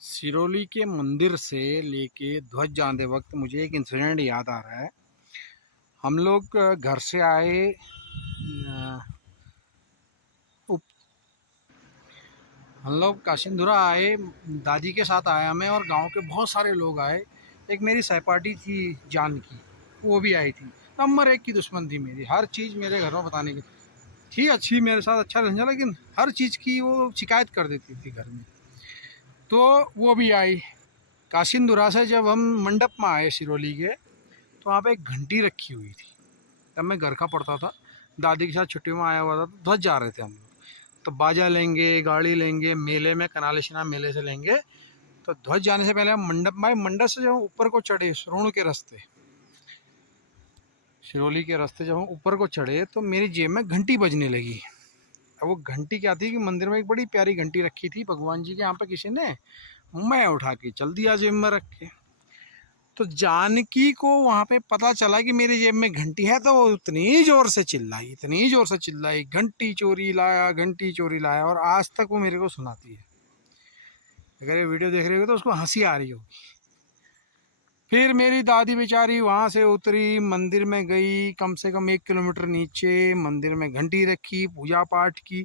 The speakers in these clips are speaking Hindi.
सिरोली के मंदिर से लेके ध्वज जाते वक्त मुझे एक इंसिडेंट याद आ रहा है। हम लोग घर से आए उप हम लोग काशिंदुरा आए, दादी के साथ आया मैं और गांव के बहुत सारे लोग आए। एक मेरी सहपाठी थी जानकी, वो भी आई थी। नंबर एक की दुश्मन थी मेरी, हर चीज़ मेरे घर में बताने की थी। अच्छी मेरे साथ अच्छा रहना, लेकिन हर चीज़ की वो शिकायत कर देती थी घर में। तो वो भी आई। काशिंदुरा से जब हम मंडप में आए सिरोली के, तो वहाँ पे एक घंटी रखी हुई थी। तब मैं घर का पड़ता था, दादी के साथ छुट्टियों में आया हुआ था, तो ध्वज जा रहे थे हम लोग। तो बाजा लेंगे, गाड़ी लेंगे, मेले में कनालेशना मेले से लेंगे। तो ध्वज जाने से पहले हम मंडप में, मंडप से जब ऊपर को चढ़े, श्रोण के रास्ते, सिरोली के रास्ते जब हम ऊपर को चढ़े, तो मेरी जेब में घंटी बजने लगी। अब वो घंटी क्या थी कि मंदिर में एक बड़ी प्यारी घंटी रखी थी भगवान जी के यहाँ पे किसी ने, मैं उठा के चल दिया जेब में रख के। तो जानकी को वहाँ पे पता चला कि मेरी जेब में घंटी है, तो वो इतनी ज़ोर से चिल्लाई, इतनी ज़ोर से चिल्लाई, घंटी चोरी लाया, घंटी चोरी लाया। और आज तक वो मेरे को सुनाती है। अगर ये वीडियो देख रही हो तो उसको हंसी आ रही होगी। फिर मेरी दादी बेचारी वहाँ से उतरी, मंदिर में गई, कम से कम 1 किलोमीटर नीचे मंदिर में घंटी रखी, पूजा पाठ की,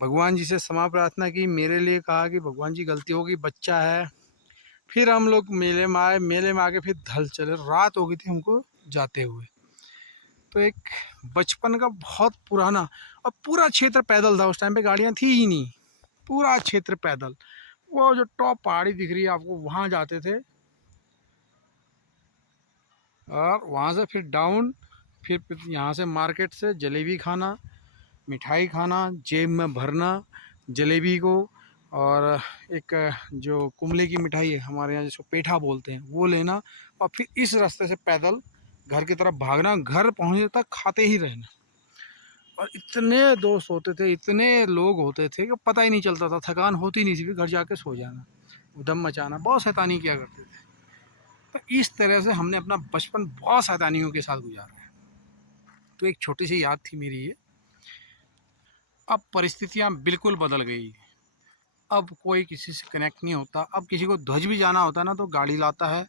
भगवान जी से क्षमा प्रार्थना की, मेरे लिए कहा कि भगवान जी गलती होगी, बच्चा है। फिर हम लोग मेले में आए, मेले में आके फिर धल चले, रात हो गई थी हमको जाते हुए। तो एक बचपन का बहुत पुराना, और पूरा क्षेत्र पैदल था, उस टाइम पे गाड़ियाँ थी ही नहीं, पूरा क्षेत्र पैदल। वो जो टॉप पहाड़ी दिख रही है आपको, वहाँ जाते थे, और वहाँ से फिर डाउन, फिर यहाँ से मार्केट से जलेबी खाना, मिठाई खाना, जेब में भरना जलेबी को, और एक जो कुमले की मिठाई है हमारे यहाँ जिसको पेठा बोलते हैं, वो लेना। और फिर इस रास्ते से पैदल घर की तरफ भागना, घर पहुँचने तक खाते ही रहना। और इतने दोस्त होते थे, इतने लोग होते थे कि पता ही नहीं चलता था, थकान होती नहीं थी, फिर घर जाके सो जाना, उधम मचाना, बहुत शैतानी किया करते थे। तो इस तरह से हमने अपना बचपन बहुत शैतानियों के साथ गुजारा है। तो एक छोटी सी याद थी मेरी ये। अब परिस्थितियाँ बिल्कुल बदल गई। अब कोई किसी से कनेक्ट नहीं होता। अब किसी को ध्वज भी जाना होता है ना, तो गाड़ी लाता है,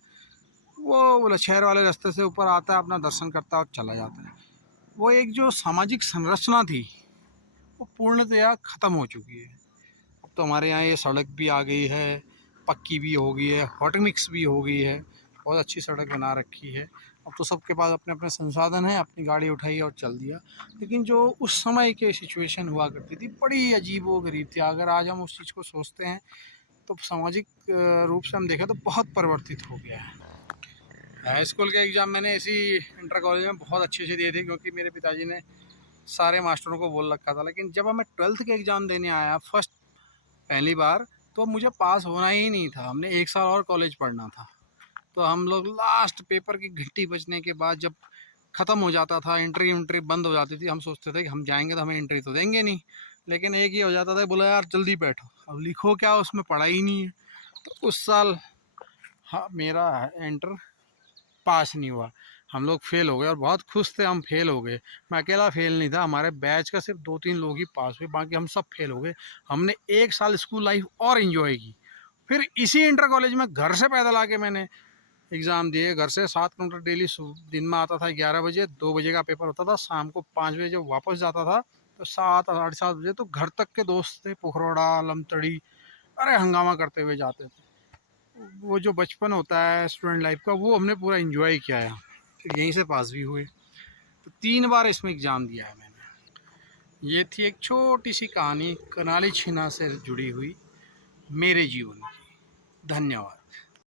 वो लछेर वाले रास्ते से ऊपर आता है, अपना दर्शन करता है और चला जाता है। वो एक जो सामाजिक संरचना थी, वो पूर्णतया ख़त्म हो चुकी है। अब तो हमारे यहाँ ये सड़क भी आ गई है, पक्की भी हो गई है, हॉट मिक्स भी हो गई है, बहुत अच्छी सड़क बना रखी है। अब तो सबके पास अपने अपने संसाधन हैं, अपनी गाड़ी उठाई और चल दिया। लेकिन जो उस समय के सिचुएशन हुआ करती थी, बड़ी अजीब व गरीब थी। अगर आज हम उस चीज़ को सोचते हैं, तो सामाजिक रूप से हम देखें तो बहुत परिवर्तित हो गया है। हाई स्कूल के एग्ज़ाम मैंने इसी इंटर कॉलेज में बहुत अच्छे से दिए थे, क्योंकि मेरे पिताजी ने सारे मास्टरों को बोल रखा था। लेकिन जब मैं 12th के एग्ज़ाम देने आया पहली बार, तो मुझे पास होना ही नहीं था, हमने 1 साल और कॉलेज पढ़ना था। तो हम लोग लास्ट पेपर की घंटी बजने के बाद जब ख़त्म हो जाता था, एंट्री बंद हो जाती थी, हम सोचते थे कि हम जाएंगे तो हमें एंट्री तो देंगे नहीं। लेकिन एक ही हो जाता था, बोला यार जल्दी बैठो, अब लिखो क्या, उसमें पढ़ा ही नहीं है। तो उस साल हाँ मेरा एंटर पास नहीं हुआ, हम लोग फेल हो गए, और बहुत खुश थे हम फेल हो गए। मैं अकेला फेल नहीं था, हमारे बैच का सिर्फ 2-3 लोग ही पास हुए, बाकी हम सब फेल हो गए। हमने 1 साल स्कूल लाइफ और इन्जॉय की। फिर इसी इंटर कॉलेज में घर से पैदल आके मैंने एग्ज़ाम दिए। घर से 7 किलोमीटर डेली, दिन में आता था 11 बजे, 2 बजे का पेपर होता था, शाम को 5 बजे जब वापस जाता था, तो 7 साढ़े 7 बजे तो घर तक के दोस्त थे, पुखरौड़ा, लमतड़ी, अरे हंगामा करते हुए जाते थे। वो जो बचपन होता है स्टूडेंट लाइफ का, वो हमने पूरा एंजॉय किया है। फिर यहीं से पास भी हुए। तो 3 बार इसमें एग्ज़ाम दिया है मैंने। ये थी एक छोटी सी कहानी, कनाली छिना से जुड़ी हुई मेरे जीवन की। धन्यवाद।